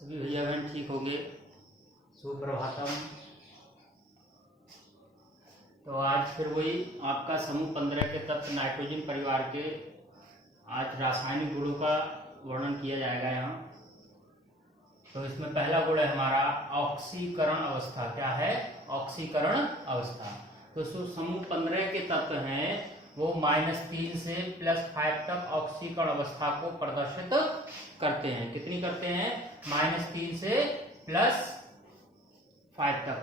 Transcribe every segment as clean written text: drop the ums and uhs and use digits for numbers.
सभी भैया बहन ठीक होंगे। सुप्रभातम। तो आज फिर वही आपका समूह 15 के तत्व नाइट्रोजन परिवार के आज रासायनिक गुणों का वर्णन किया जाएगा यहाँ। तो इसमें पहला गुण है हमारा ऑक्सीकरण अवस्था। क्या है? ऑक्सीकरण अवस्था। तो समूह 15 के तत्व हैं वो -3 से +5 तक ऑक्सीकरण अवस्था को प्रदर्शित करते हैं। कितनी करते हैं? -3 से +5 तक,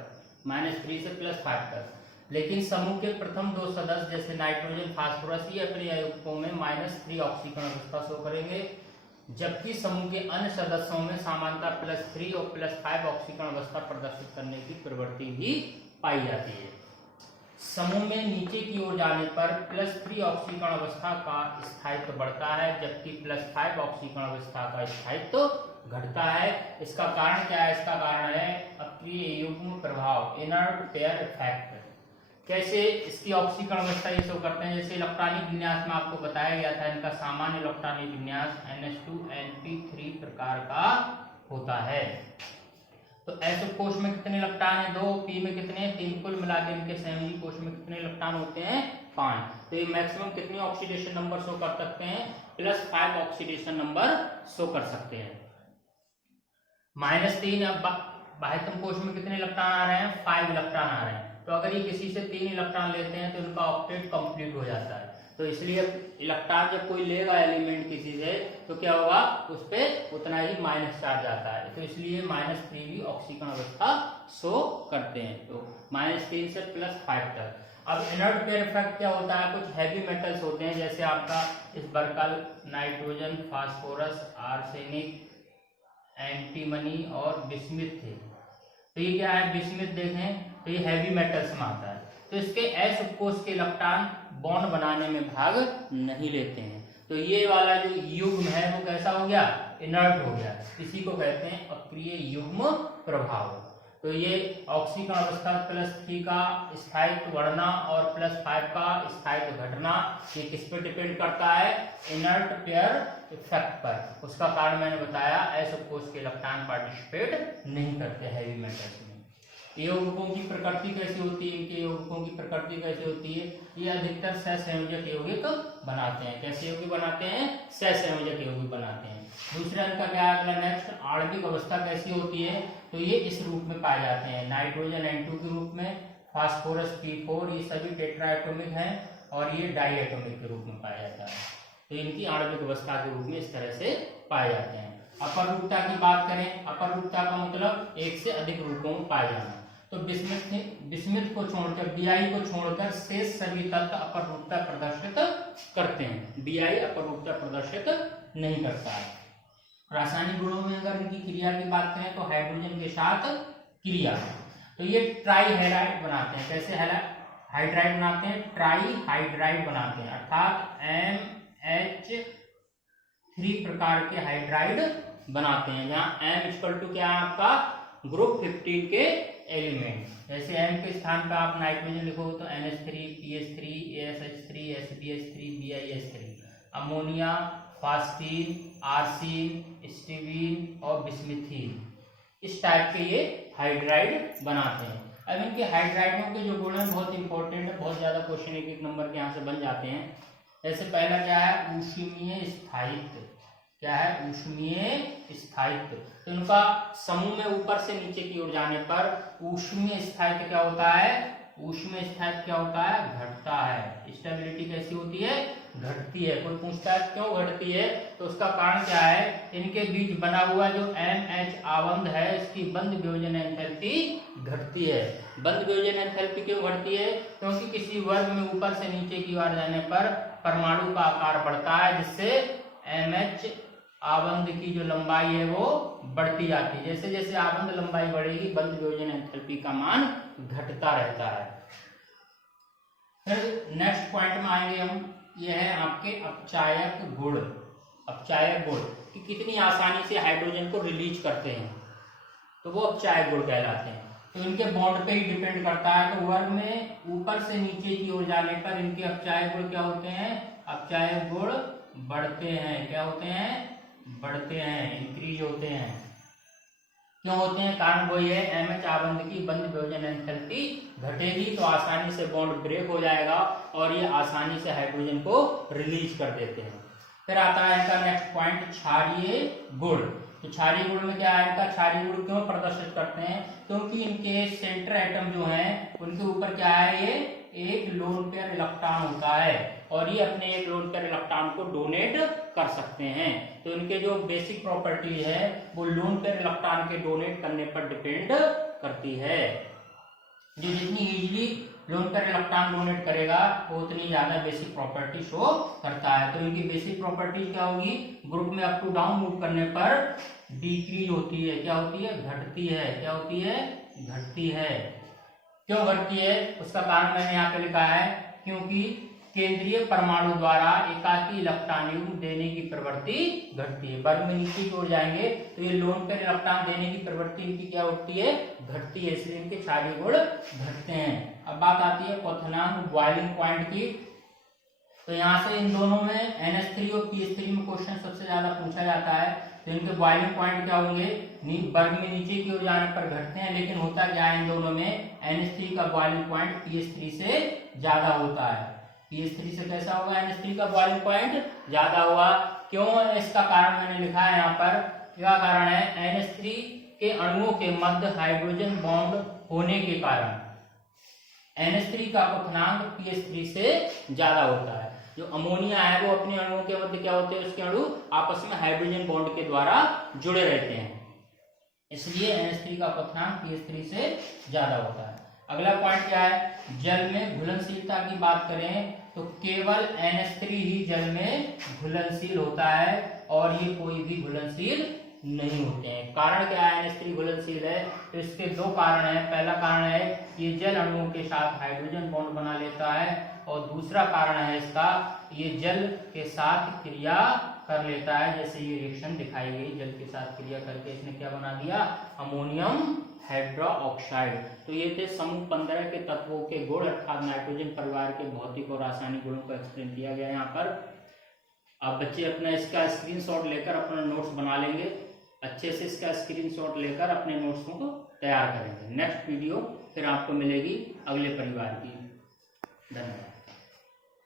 -3 से +5 तक। लेकिन समूह के प्रथम दो सदस्य जैसे नाइट्रोजन, फास्फोरस ये अपने अयस्कों में -3 ऑक्सीकरण अवस्था शो करेंगे, जबकि समूह के अन्य सदस्यों में सामान्यतः +3 और +5 ऑक्सीकरण अवस्था प्रदर्शित करने की प्रवृत्ति भी पाई जाती है। समूह में नीचे की ओर जाने पर +3 ऑक्सीकरण अवस्था का स्थायित्व बढ़ता है, जबकि +5 ऑक्सीकरण अवस्था का स्थायित्व घटता है। इसका कारण क्या है? इसका कारण है अक्रिय युग्म प्रभाव, इनर्ट पेयर इफेक्ट। कैसे इसकी ऑक्सीकरण अवस्था ये शो करते हैं? जैसे इलेक्ट्रॉनिक विन्यास में आपको बताया गया था, इनका सामान्य इलेक्ट्रॉनिक विन्यास NH2NP3 प्रकार का होता है। तो S कोश में कितने इलेक्ट्रॉन है? 2, P में कितने? 3, कुल मिलाकर इनके संयोजी कोश में कितने इलेक्ट्रॉन होते हैं? 5। तो ये मैक्सिमम कितनी ऑक्सीडेशन नंबर शो कर सकते हैं? +5 ऑक्सीडेशन नंबर शो कर सकते हैं। -3 अब बाह्यतम कोश में कितने इलेक्ट्रॉन आ रहे हैं? 5 इलेक्ट्रॉन आ रहे हैं। तो अगर ये किसी से 3 इलेक्ट्रॉन लेते हैं तो इनका ऑक्टेट कंप्लीट हो जाता है। तो इसलिए इलेक्ट्रॉन जब कोई लेगा एलिमेंट किसी से तो क्या होगा? उस पर उतना ही माइनस चार्ज आता है। तो इसलिए -3 भी ऑक्सीकरण अवस्था शो करते हैं। तो -3 से +5 तक। अब इनर्ट पेयर इफेक्ट क्या होता है? कुछ हैवी मेटल्स होते हैं जैसे आपका इस बरकल, नाइट्रोजन, फास्फोरस, आर्सेनिक, एंटीमनी और बिस्मिथ थे। तो ये क्या है? बिस्मिथ देखें तो ये हैवी मेटल्स में आता है। तो इसके S उपकोष के इलेक्ट्रॉन बॉन्ड बनाने में भाग नहीं लेते हैं। तो ये वाला जो युग्म है वो कैसा हो गया? इनर्ट हो गया। इसी को कहते हैं अक्रिय युग्म प्रभाव। तो ये ऑक्सीकरण अवस्था +3 का स्थायित्व बढ़ना और +5 का स्थायित्व घटना, ये किस पर डिपेंड करता है? इनर्ट पेयर इफेक्ट पर। उसका कारण मैंने बताया, S उपकोष के इलेक्ट्रॉन पार्टिसिपेट नहीं करते हैवी मेटल्स में। यौगिकों की प्रकृति कैसी होती है? इनके यौगिकों की प्रकृति कैसी होती है? ये अधिकतर सहसंयोजक यौगिक बनाते हैं। कैसे यौगिक बनाते हैं? सहसंयोजक यौगिक बनाते हैं। दूसरा इनका क्या है? अगला नेक्स्ट, आणविक अवस्था कैसी होती है? तो ये इस रूप में पाए जाते हैं, नाइट्रोजन N2 के रूप में, फास्फोरस P4, ये सभी टेट्राएटॉमिक हैं और ये डाइएटॉमिक के रूप में पाया जाता है। तो इनकी आणविक अवस्था के रूप में इस तरह से पाए जाते हैं। अपर रूपता की बात करें, अपर रूपता का मतलब एक से अधिक रूपों में पाए जाना। तो बिस्मिथ को छोड़कर, Bi को छोड़कर शेष सभी तत्व अपर रूपता प्रदर्शित करते हैं। Bi अपर रूपता प्रदर्शित नहीं करता है। रासायनिक गुणों में अगर इनकी क्रिया की बात करें तो हाइड्रोजन के साथ क्रिया, तो ये ट्राईहाइड्राइड बनाते हैं। कैसे हाइड्राइड बनाते हैं? ट्राईहाइड्राइड बनाते हैं, अर्थात MH3 प्रकार के हाइड्राइड बनाते हैं, जहां M = क्या है आपका? ग्रुप 15 के एलिमेंट। जैसे M के स्थान पर आप नाइट्रोजन लिखोगे तो NH3, PH3, ASH3, SBH3, BiH3, ammonia, फास्टीन, आर्सीन, स्टीवीन और बिस्मिथीन, इस टाइप के ये हाइड्राइड बनाते हैं। अब इनके हाइड्राइडों के जो गुण हैं बहुत इंपॉर्टेंट है, बहुत ज्यादा क्वेश्चन एक नंबर के यहाँ से बन जाते हैं। जैसे पहला क्या है? ऊष्मीय स्थायित्व। क्या है? ऊष्मीय स्थायित्व। तो इनका समूह में ऊपर से नीचे की ओर जाने पर ऊष्मीय स्थायित्व क्या होता है? ऊष्मीय स्थायित्व क्या होता है? घटता है। स्टेबिलिटी कैसी होती है? घटती है। कोई पूछता है क्यों घटती है? तो उसका कारण क्या है? इनके बीच बना हुआ जो MH आबंध है, इसकी बंध वियोजन एंथैल्पी घटती है। बंध वियोजन एंथैल्पी क्यों घटती है? क्योंकि किसी वर्ग में ऊपर से नीचे की ओर जाने पर परमाणु का आकार बढ़ता है, जिससे MH आबंध की जो लंबाई है वो बढ़ती जाती है। जैसे जैसे आबंध लंबाई बढ़ेगी, बंध वियोजन एंथैल्पी का मान घटता रहता है। फिर नेक्स्ट पॉइंट में आएंगे हम, ये है आपके अपचायक गुण। अपचायक गुण कि कितनी आसानी से हाइड्रोजन को रिलीज करते हैं, तो वो अपचायक गुण कहलाते हैं। तो इनके बॉन्ड पे ही डिपेंड करता है। तो वर्ग में ऊपर से नीचे की ओर जाने पर इनके अपचायक गुण क्या होते हैं? अपचायक गुण बढ़ते हैं। क्या होते हैं? बढ़ते हैं, इंक्रीज होते हैं। क्यों होते हैं? कारण वही है, एमएच आबंध की बंद विभाजन एंथैल्पी घटेगी तो आसानी से बॉन्ड ब्रेक हो जाएगा और ये आसानी से हाइड्रोजन को रिलीज कर देते हैं। फिर आता है इनका नेक्स्ट पॉइंट, क्षारीय गुण। तो क्षारीय गुण में क्या है इनका? क्षारीय गुण क्यों प्रदर्शित करते हैं? क्योंकि इनके सेंटर एटम जो है उनके ऊपर क्या है, ये एक लोन पेयर इलेक्ट्रॉन होता है और ये अपने एक लोन पेयर इलेक्ट्रॉन को डोनेट कर सकते हैं। तो इनके जो बेसिक प्रॉपर्टी है वो लोन पेयर इलेक्ट्रॉन के डोनेट करने पर डिपेंड करती है। जो जितनी easily lone pair electron donate करेगा वो उतनी ज्यादा बेसिक प्रॉपर्टी शो करता है। तो इनकी बेसिक प्रॉपर्टी क्या होगी? ग्रुप में अप टू डाउन मूव करने पर डिक्रीज होती है। क्या होती है? घटती है। क्या होती है? घटती है। क्यों घटती है? उसका कारण मैंने यहाँ पे लिखा है, क्योंकि केंद्रीय परमाणु द्वारा एकाकी इलेक्ट्रॉन युग्म देने की प्रवृत्ति घटती है। वर्ग में नीचे की ओर जाएंगे तो ये लोन पेयर इलेक्ट्रॉन देने की प्रवृत्ति इनकी क्या होती है? घटती है, इसलिए इनके क्षारीय गुण घटते हैं। अब बात आती है क्वथनांक बॉइलिंग पॉइंट की। तो यहाँ से इन दोनों में NH3 और PH3 में क्वेश्चन सबसे ज्यादा पूछा जाता है। तो इनके बॉइलिंग पॉइंट क्या होंगे? वर्ग में नीचे की ओर जाने पर घटते हैं, लेकिन होता क्या है इन दोनों में? NH3 का बॉइलिंग पॉइंट PH3 से ज्यादा होता है। PH3 से कैसा होगा? NH3 का बॉइलिंग पॉइंट ज्यादा होगा। क्यों? इसका कारण मैंने लिखा है यहाँ पर। क्या कारण है? NH3 के अणुओं के मध्य हाइड्रोजन बॉन्ड होने के कारण NH3 का क्वथनांक PH3 से ज्यादा होता है। जो अमोनिया है वो अपने अणुओं के मध्य क्या होते हैं? उसके अणु आपस में हाइड्रोजन बॉन्ड के द्वारा जुड़े रहते हैं, इसलिए NH3 का क्वथनांक PH3 से ज्यादा होता है। अगला पॉइंट क्या है? जल में घुलनशीलता की बात करें तो केवल NH3 ही जल में घुलनशील होता है और ये कोई भी घुलनशील नहीं होते हैं। कारण क्या है NH3 घुलनशील है? तो इसके दो कारण हैं। पहला कारण है ये जल अणुओं के साथ हाइड्रोजन बॉन्ड बना लेता है और दूसरा कारण है इसका ये जल के साथ क्रिया कर लेता है। जैसे ये रिएक्शन दिखाई गई, जल के साथ क्रिया करके इसने क्या बना दिया? Ammonium hydroxide. तो ये थे समूह 15 के तत्वों के गुण अर्थात नाइट्रोजन परिवार के भौतिक और रासायनिक गुणों को एक्सप्लेन किया गया यहाँ पर। अब बच्चे अपना इसका स्क्रीनशॉट लेकर अपना नोट्स बना लेंगे, अच्छे से इसका स्क्रीनशॉट लेकर अपने नोट्स को तैयार करेंगे। नेक्स्ट वीडियो फिर आपको मिलेगी अगले परिवार की। धन्यवाद।